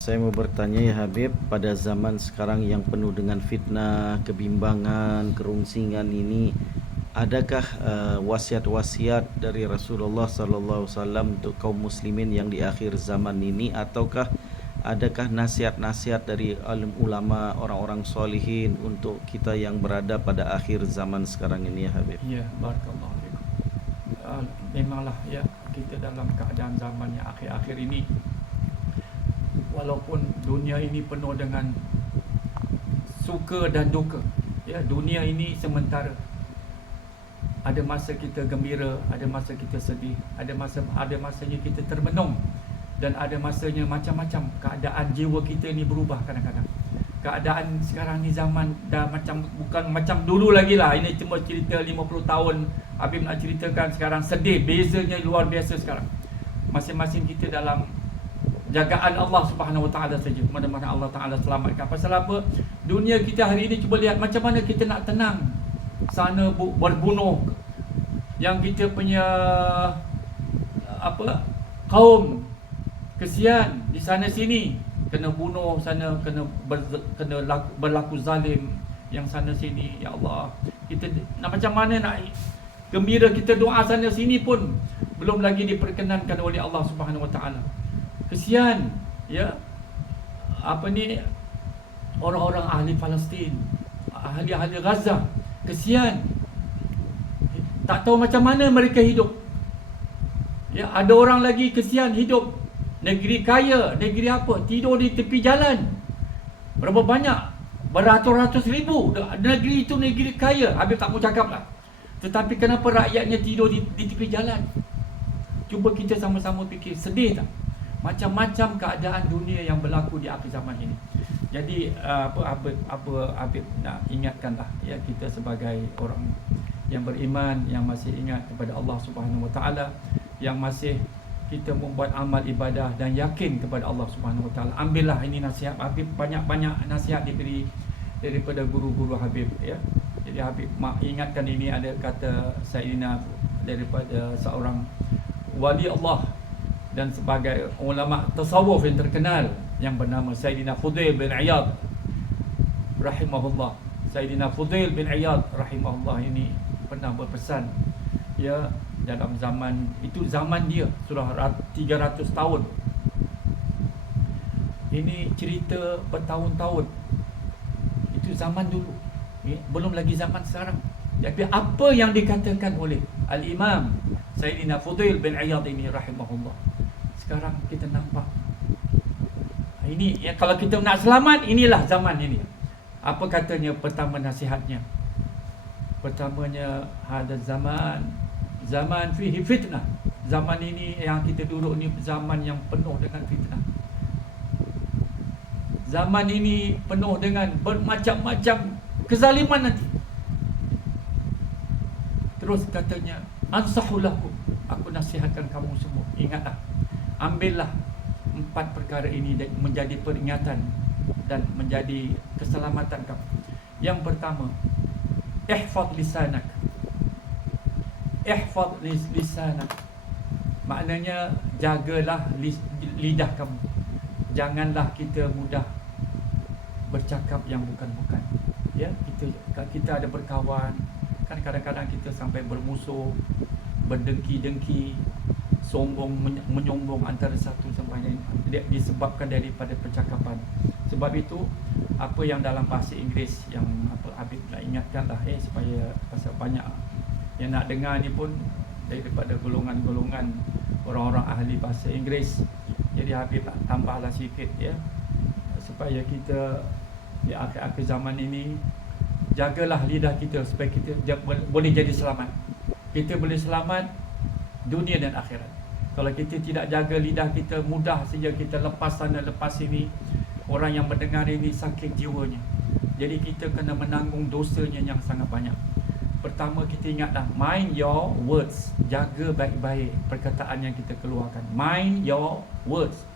Saya mau bertanya ya Habib, pada zaman sekarang yang penuh dengan fitnah, kebimbangan, kerungsingan ini, adakah uh, wasiat-wasiat dari Rasulullah sallallahu alaihi wasallam untuk kaum muslimin yang di akhir zaman ini ataukah adakah nasihat-nasihat dari alim ulama, orang-orang solihin untuk kita yang berada pada akhir zaman sekarang ini ya Habib? Ya, barakallahu fikum. Uh, memanglah ya kita dalam keadaan zaman yang akhir-akhir ini walaupun dunia ini penuh dengan suka dan duka. Ya, dunia ini sementara. Ada masa kita gembira, ada masa kita sedih, ada masa ada masanya kita termenung dan ada masanya macam-macam keadaan jiwa kita ni berubah kadang-kadang. Keadaan sekarang ni zaman dah macam bukan macam dulu lagi lah. Ini cuma cerita 50 tahun Habib nak ceritakan sekarang sedih. Bezanya luar biasa sekarang. Masing-masing kita dalam jagaan Allah Subhanahu Wa Taala saja. Mana-mana Allah Taala selamatkan. Pasal apa? Dunia kita hari ini cuba lihat macam mana kita nak tenang. Sana bu- berbunuh yang kita punya apa kaum kesian di sana sini kena bunuh sana kena ber, kena laku, berlaku zalim yang sana sini ya Allah kita nak macam mana nak gembira kita doa sana sini pun belum lagi diperkenankan oleh Allah Subhanahu Wa Taala kesian ya. Apa ni? Orang-orang ahli Palestin ahli-ahli Gaza kesian. Tak tahu macam mana mereka hidup. Ya ada orang lagi kesian hidup. Negeri kaya negeri apa tidur di tepi jalan. Berapa banyak? Beratus-ratus ribu. Negeri itu negeri kaya. Habis tak mau cakap lah. Tetapi kenapa rakyatnya tidur di, di tepi jalan? Cuba kita sama-sama fikir. Sedih tak macam-macam keadaan dunia yang berlaku di akhir zaman ini. Jadi uh, apa apa apa Habib nak ingatkanlah ya kita sebagai orang yang beriman yang masih ingat kepada Allah Subhanahu Wa Taala yang masih kita membuat amal ibadah dan yakin kepada Allah Subhanahu Wa Taala. Ambillah ini nasihat Habib banyak-banyak nasihat diberi daripada guru-guru Habib ya. Jadi Habib mak ingatkan ini ada kata Sayyidina daripada seorang wali Allah dan sebagai ulama tasawuf yang terkenal yang bernama Sayyidina Fudail bin Iyad rahimahullah. Sayyidina Fudail bin Iyad rahimahullah ini pernah berpesan ya dalam zaman itu zaman dia sudah 300 tahun. Ini cerita bertahun-tahun. Itu zaman dulu. Ya, belum lagi zaman sekarang. Tapi apa yang dikatakan oleh Al-Imam Sayyidina Fudail bin Iyad ini rahimahullah sekarang kita nampak. Ini ya kalau kita nak selamat inilah zaman ini. Apa katanya pertama nasihatnya? Pertamanya ada zaman zaman fihi fitnah. Zaman ini yang kita duduk ni zaman yang penuh dengan fitnah. Zaman ini penuh dengan bermacam-macam kezaliman nanti. Terus katanya ansahulakum aku nasihatkan kamu semua. Ingatlah ambillah empat perkara ini menjadi peringatan dan menjadi keselamatan kamu. Yang pertama, ihfaz lisanak. Ihfaz lisanak. Maknanya jagalah lidah kamu. Janganlah kita mudah bercakap yang bukan-bukan. Ya, kita kita ada berkawan, kan kadang-kadang kita sampai bermusuh, berdengki-dengki, sombong menyombong antara satu sama lain disebabkan daripada percakapan. Sebab itu apa yang dalam bahasa Inggeris yang apa Habib nak ingatkanlah eh supaya pasal banyak yang nak dengar ni pun daripada golongan-golongan orang-orang ahli bahasa Inggeris. Jadi Habib tambahlah sikit ya supaya kita di akhir-akhir zaman ini jagalah lidah kita supaya kita boleh jadi selamat. Kita boleh selamat dunia dan akhirat. Kalau kita tidak jaga lidah kita mudah saja kita lepas sana lepas sini orang yang mendengar ini sakit jiwanya. Jadi kita kena menanggung dosanya yang sangat banyak. Pertama kita ingatlah mind your words. Jaga baik-baik perkataan yang kita keluarkan. Mind your words.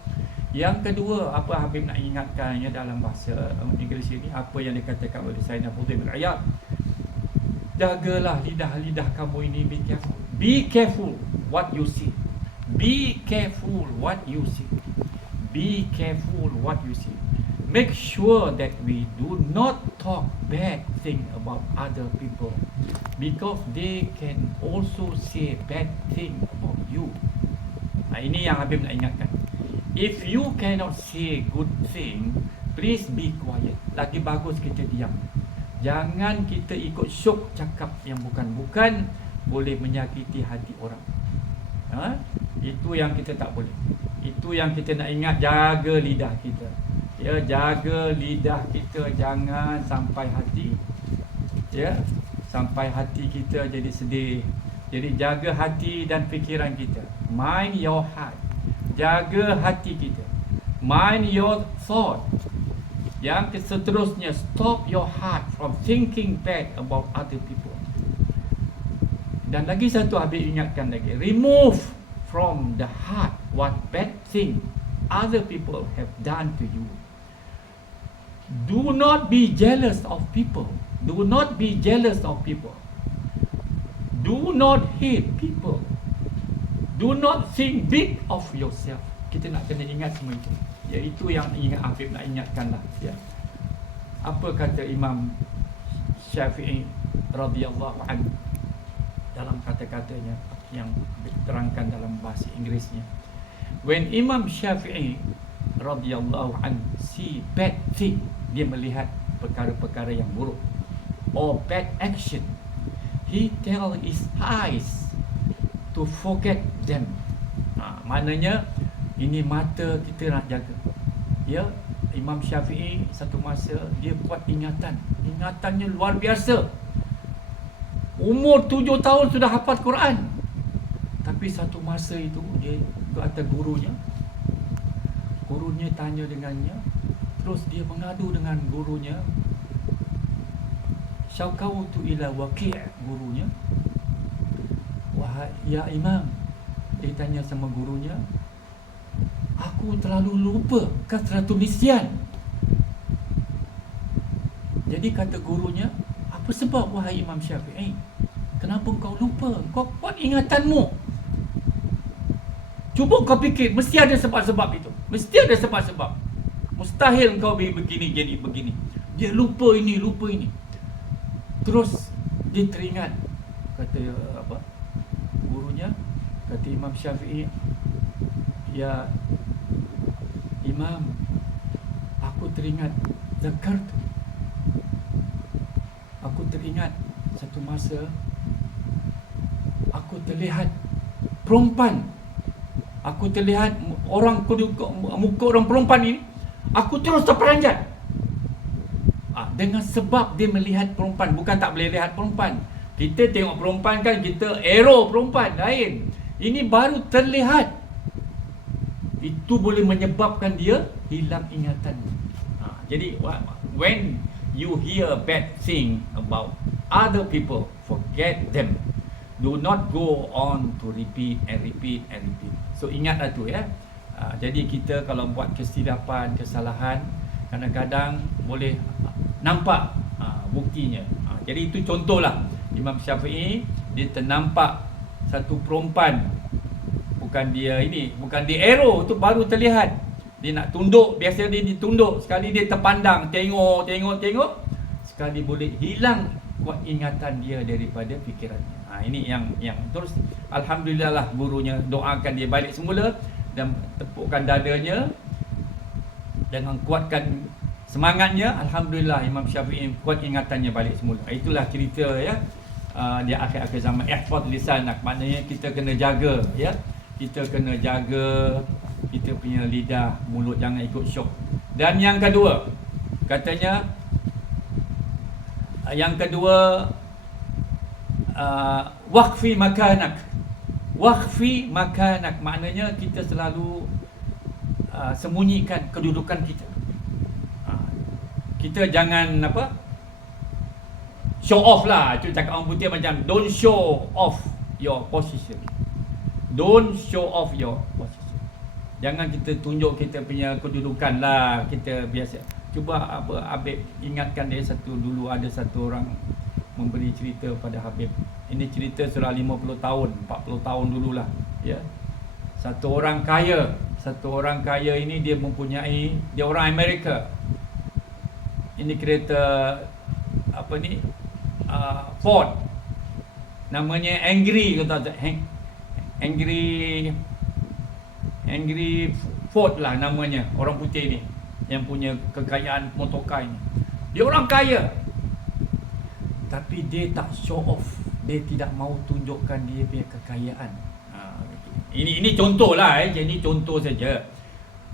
Yang kedua, apa Habib nak ingatkan ya, dalam bahasa Inggeris ini, apa yang dikatakan oleh Sayyidina bin Iyad. Jagalah lidah-lidah kamu ini be careful. Be careful what you see. Be careful what you see. be careful what you say. Make sure that we do not talk bad thing about other people because they can also say bad thing about you. Nah, ini yang Habib nak ingatkan. If you cannot say good thing, please be quiet. Lagi bagus kita diam. Jangan kita ikut syok cakap yang bukan-bukan boleh menyakiti hati orang. Ha? Itu yang kita tak boleh. Itu yang kita nak ingat jaga lidah kita. Ya, jaga lidah kita jangan sampai hati ya, sampai hati kita jadi sedih. Jadi jaga hati dan fikiran kita. Mind your heart. Jaga hati kita. Mind your thought. Yang seterusnya stop your heart from thinking bad about other people. Dan lagi satu Habib ingatkan lagi, remove from the heart what bad thing other people have done to you. Do not be jealous of people. Do not be jealous of people. Do not hate people. Do not think big of yourself. Kita nak kena ingat semua itu. Ya itu yang ingat Afif nak ingatkanlah. Ya. Apa kata Imam Syafi'i radhiyallahu anhu dalam kata-katanya yang diterangkan dalam bahasa Inggerisnya. When Imam Syafi'i radhiyallahu an see bad thing, dia melihat perkara-perkara yang buruk or bad action, he tell his eyes to forget them. Ha, maknanya ini mata kita nak jaga. Ya, Imam Syafi'i satu masa dia buat ingatan. Ingatannya luar biasa. Umur tujuh tahun sudah hafal Quran. Tapi satu masa itu dia kata gurunya. Gurunya tanya dengannya. Terus dia mengadu dengan gurunya. Syakau tu ila waqi' gurunya. Wahai ya imam. Dia tanya sama gurunya. Aku terlalu lupa kasratu nisyan. Jadi kata gurunya, apa sebab wahai Imam Syafi'i? Kenapa kau lupa? Kau kuat ingatanmu. Cuba kau fikir, mesti ada sebab-sebab itu. Mesti ada sebab-sebab. Mustahil kau begini jadi begini. Dia lupa ini, lupa ini. Terus dia teringat kata apa? Gurunya kata Imam Syafi'i, "Ya Imam, aku teringat zakar tu. Aku teringat satu masa aku terlihat perempuan aku terlihat orang muka, orang perempuan ini aku terus terperanjat. Ha, dengan sebab dia melihat perempuan bukan tak boleh lihat perempuan. Kita tengok perempuan kan kita arrow perempuan lain. Ini baru terlihat. Itu boleh menyebabkan dia hilang ingatan. Ha, jadi when you hear bad thing about other people forget them do not go on to repeat and repeat and repeat. So ingatlah tu ya. Uh, jadi kita kalau buat kesilapan, kesalahan kadang-kadang boleh nampak uh, buktinya. Uh, jadi itu contohlah Imam Syafi'i dia ternampak satu perempuan bukan dia ini, bukan dia arrow tu baru terlihat. Dia nak tunduk, biasa dia ditunduk, sekali dia terpandang, tengok, tengok, tengok, sekali boleh hilang kuat ingatan dia daripada fikirannya. Ini yang yang terus alhamdulillah lah gurunya doakan dia balik semula dan tepukkan dadanya dengan kuatkan semangatnya alhamdulillah Imam Syafi'i kuat ingatannya balik semula. Itulah cerita ya. Uh, di akhir-akhir zaman ihfaz lisan maknanya kita kena jaga ya. Kita kena jaga kita punya lidah, mulut jangan ikut syok. Dan yang kedua katanya yang kedua uh, waqfi makanak. Waqfi makanak maknanya kita selalu uh, sembunyikan kedudukan kita. Uh, kita jangan apa show off lah. Itu cakap orang putih macam don't show off your position. Don't show off your position. Jangan kita tunjuk kita punya kedudukan lah. Kita biasa cuba apa Habib ingatkan dia satu dulu ada satu orang memberi cerita pada Habib. Ini cerita sudah 50 tahun, 40 tahun dululah, ya. Satu orang kaya, Satu orang kaya ini dia mempunyai dia orang Amerika. Ini kereta apa ni? Uh, Ford. Namanya Angry kata Angry Angry Ford lah namanya orang putih ni yang punya kekayaan motorcar ini. Dia orang kaya. Tapi dia tak show off. Dia tidak mahu tunjukkan dia punya kekayaan. Ha, ini ini contoh lah eh. Jadi contoh saja.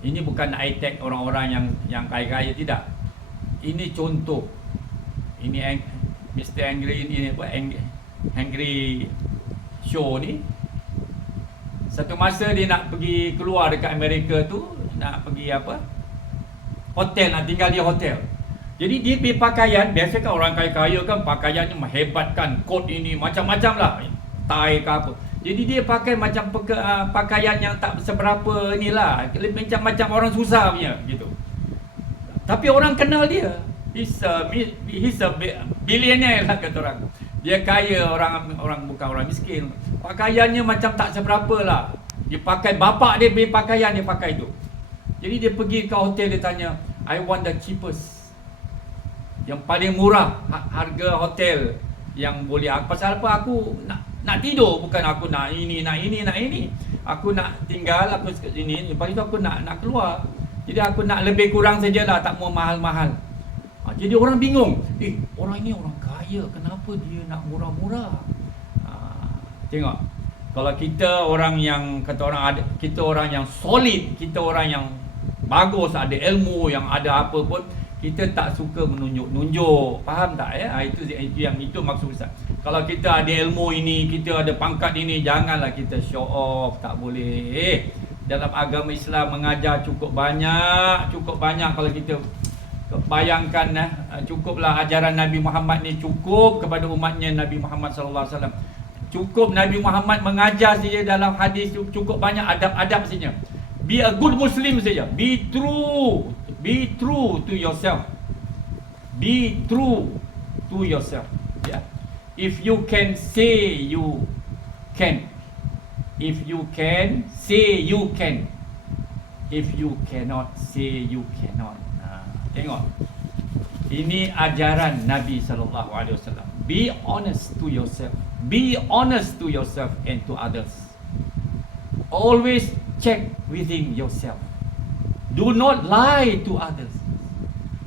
Ini bukan high-tech orang-orang yang yang kaya-kaya tidak. Ini contoh. Ini ang, Mr. Angry ini apa Angry, Angry Show ni. Satu masa dia nak pergi keluar dekat Amerika tu, nak pergi apa? Hotel, nak tinggal di hotel. Jadi dia punya pakaian, biasa kan orang kaya-kaya kan pakaiannya hebat kan, kot ini macam-macam lah. Tai ke apa. Jadi dia pakai macam peke, uh, pakaian yang tak seberapa inilah, macam macam orang susah punya gitu. Tapi orang kenal dia. He's a, he's a billionaire lah kata orang. Dia kaya orang orang bukan orang miskin. Pakaiannya macam tak seberapa lah. Dia pakai bapak dia punya pakaian dia pakai tu. Jadi dia pergi ke hotel dia tanya, I want the cheapest yang paling murah ha-, harga hotel yang boleh pasal apa? Aku nak nak tidur bukan aku nak ini nak ini nak ini. Aku nak tinggal aku ini lepas itu aku nak nak keluar. Jadi aku nak lebih kurang sajalah tak mau mahal-mahal. Ha, jadi orang bingung. Eh orang ini orang kaya kenapa dia nak murah-murah? Ha, tengok. Kalau kita orang yang kata orang ada kita orang yang solid kita orang yang bagus ada ilmu yang ada apa pun kita tak suka menunjuk-nunjuk faham tak ya? Itu itu yang itu maksud Ustaz kalau kita ada ilmu ini kita ada pangkat ini janganlah kita show off. Tak boleh. Eh dalam agama Islam mengajar cukup banyak cukup banyak. Kalau kita bayangkan eh, cukuplah ajaran Nabi Muhammad ni cukup kepada umatnya Nabi Muhammad sallallahu alaihi wasallam. Cukup Nabi Muhammad mengajar saja dalam hadis cukup banyak adab-adab saja. Be a good muslim saja. Be true Be true to yourself. Be true to yourself. Yeah. If you can say you can. If you can say you can. If you cannot say you cannot. Ha, tengok. Ini ajaran Nabi sallallahu alaihi wasallam. Be honest to yourself. Be honest to yourself and to others. Always check within yourself. Do not lie to others.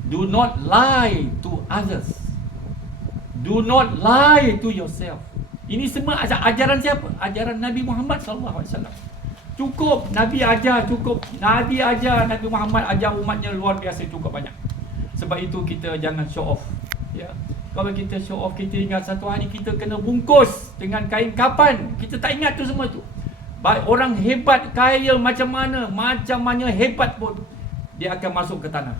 Do not lie to others. Do not lie to yourself. Ini semua ajaran siapa? Ajaran Nabi Muhammad sallallahu alaihi wasallam. Cukup Nabi ajar cukup. Nabi ajar Nabi Muhammad ajar umatnya luar biasa cukup banyak. Sebab itu kita jangan show off. Ya. Kalau kita show off kita ingat satu hari kita kena bungkus dengan kain kapan. Kita tak ingat tu semua tu. Baik orang hebat kaya macam mana, macam mana hebat pun dia akan masuk ke tanah.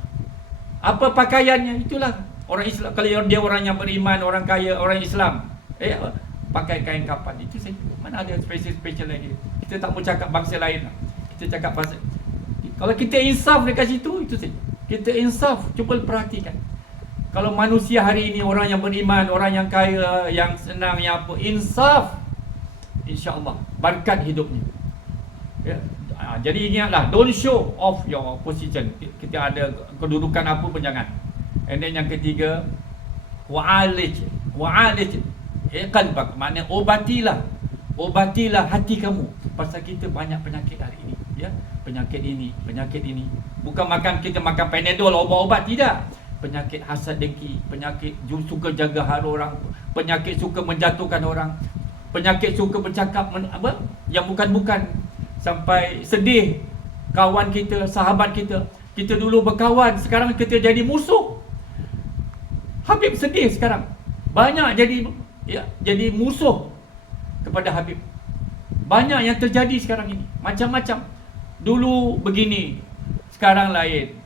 Apa pakaiannya? Itulah orang Islam kalau dia orang yang beriman, orang kaya, orang Islam. Eh pakai kain kapan itu saja. Mana ada special-special lagi. Kita tak mau cakap bangsa lain. Kita cakap bangsa. Kalau kita insaf dekat situ itu saja. Kita insaf, cuba perhatikan. Kalau manusia hari ini orang yang beriman, orang yang kaya, yang senang, yang apa, insaf InsyaAllah Berkat hidupnya ya. Ha, jadi ingatlah Don't show off your position. Kita ada kedudukan apa pun jangan. And then yang ketiga Wa'alij. Wa'alij. Iqalbak Maknanya obatilah. Obatilah hati kamu Pasal kita banyak penyakit hari ini. Ya. Penyakit ini Penyakit ini. Bukan makan kita makan panadol Obat-obat tidak. Penyakit hasad dengki Penyakit suka jaga hal orang Penyakit suka menjatuhkan orang penyakit suka bercakap apa? Yang bukan-bukan. Sampai sedih kawan kita sahabat kita. Kita dulu berkawan sekarang kita jadi musuh. Habib sedih sekarang. Banyak jadi ya jadi musuh kepada Habib. Banyak yang terjadi sekarang ini. Macam-macam. Dulu begini sekarang lain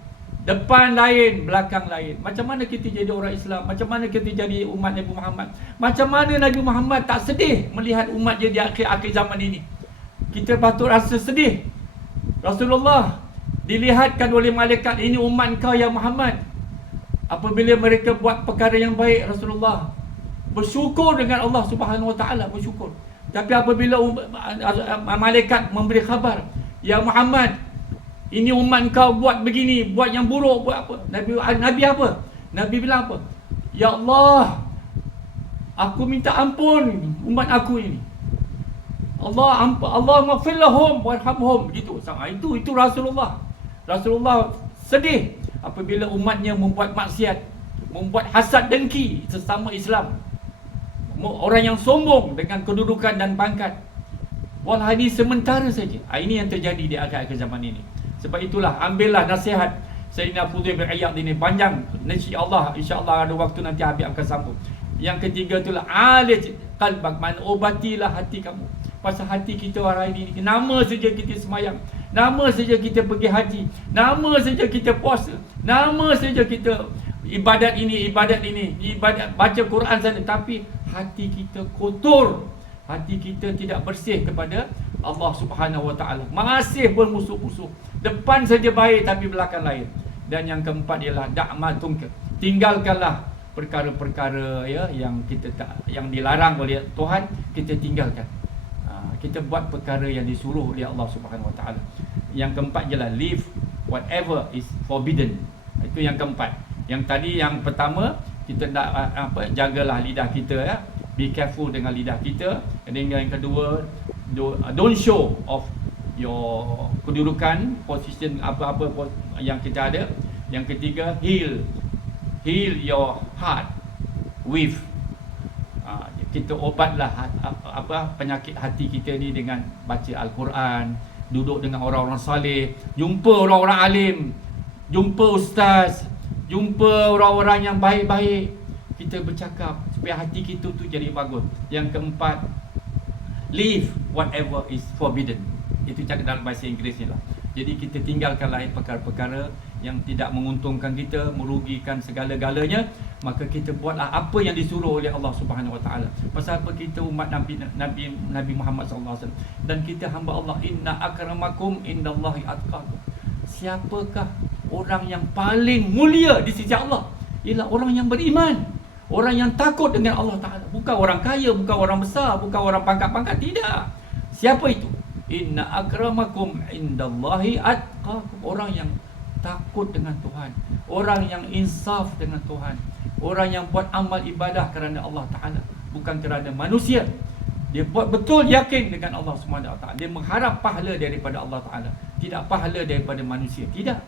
Depan lain, belakang lain. Macam mana kita jadi orang Islam? Macam mana kita jadi umat Nabi Muhammad? Macam mana Nabi Muhammad tak sedih melihat umat dia di akhir-akhir zaman ini? Kita patut rasa sedih. Rasulullah dilihatkan oleh malaikat ini umat kau yang Muhammad. Apabila mereka buat perkara yang baik Rasulullah bersyukur dengan Allah Subhanahu Wa Taala bersyukur. Tapi apabila um, malaikat memberi khabar, ya Muhammad, Ini umat kau buat begini, buat yang buruk, buat apa? Nabi Nabi apa? Nabi bilang apa? Ya Allah, aku minta ampun umat aku ini. Allah amp Allah maghfir lahum warhamhum. Sama itu itu Rasulullah. Rasulullah sedih apabila umatnya membuat maksiat, membuat hasad dengki sesama Islam. Orang yang sombong dengan kedudukan dan pangkat. Walau ini sementara saja. Ah, ini yang terjadi di akhir-akhir zaman ini. Sebab itulah ambillah nasihat Sayyidina Fudhil bin Iyad ini. Panjang. Insya-Allah, insya-Allah ada waktu nanti Habib akan sambung. Yang ketiga itulah alij qalbak. Man obatilah hati kamu. Pasal hati kita hari ini. Nama saja kita semayang. Nama saja kita pergi haji. Nama saja kita puasa. Nama saja kita Ibadat ini, ibadat ini. Ibadat baca Quran sana Tapi hati kita kotor. Hati kita tidak bersih kepada Allah subhanahu wa ta'ala. Masih bermusuh-musuh Depan saja baik tapi belakang lain Dan yang keempat ialah Da'matungka Tinggalkanlah perkara-perkara ya yang kita tak yang dilarang oleh Tuhan kita tinggalkan kita buat perkara yang disuruh oleh Allah Subhanahu Wa Taala. Yang keempat jelah leave whatever is forbidden. Itu yang keempat. Yang tadi yang pertama kita nak apa jagalah lidah kita ya. Be careful dengan lidah kita. Dan yang kedua don't show of your kedudukan, position apa-apa yang kita ada. Yang ketiga heal heal your heart with kita obatlah apa penyakit hati kita ni dengan baca al-Quran, duduk dengan orang-orang saleh, jumpa orang-orang alim, jumpa ustaz, jumpa orang-orang yang baik-baik. Kita bercakap supaya hati kita tu jadi bagus. Yang keempat, leave whatever is forbidden. Itu cakap dalam bahasa Inggeris ni lah. Jadi kita tinggalkanlah perkara-perkara yang tidak menguntungkan kita, merugikan segala-galanya, maka kita buatlah apa yang disuruh oleh Allah Subhanahu Wa Taala. Pasal apa kita umat Nabi Nabi Nabi Muhammad sallallahu alaihi wasallam dan kita hamba Allah inna akramakum indallahi atqakum. Siapakah orang yang paling mulia di sisi Allah? Ialah orang yang beriman. Orang yang takut dengan Allah Taala. Bukan orang kaya, bukan orang besar, bukan orang pangkat-pangkat tidak. Siapa itu? Inna akramakum indallahi atqakum. Orang yang takut dengan Tuhan. Orang yang insaf dengan Tuhan. Orang yang buat amal ibadah kerana Allah Ta'ala Bukan kerana manusia. Dia buat betul yakin dengan Allah SWT Dia mengharap pahala daripada Allah Ta'ala. Tidak pahala daripada manusia. Tidak.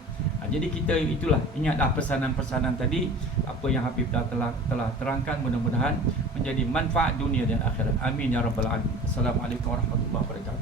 Ha, Jadi kita itulah. Ingatlah pesanan-pesanan tadi. Apa yang Habib dah telah, telah terangkan Mudah-mudahan menjadi manfaat dunia dan akhirat. Amin Ya Rabbal Alamin. Assalamualaikum Warahmatullahi Wabarakatuh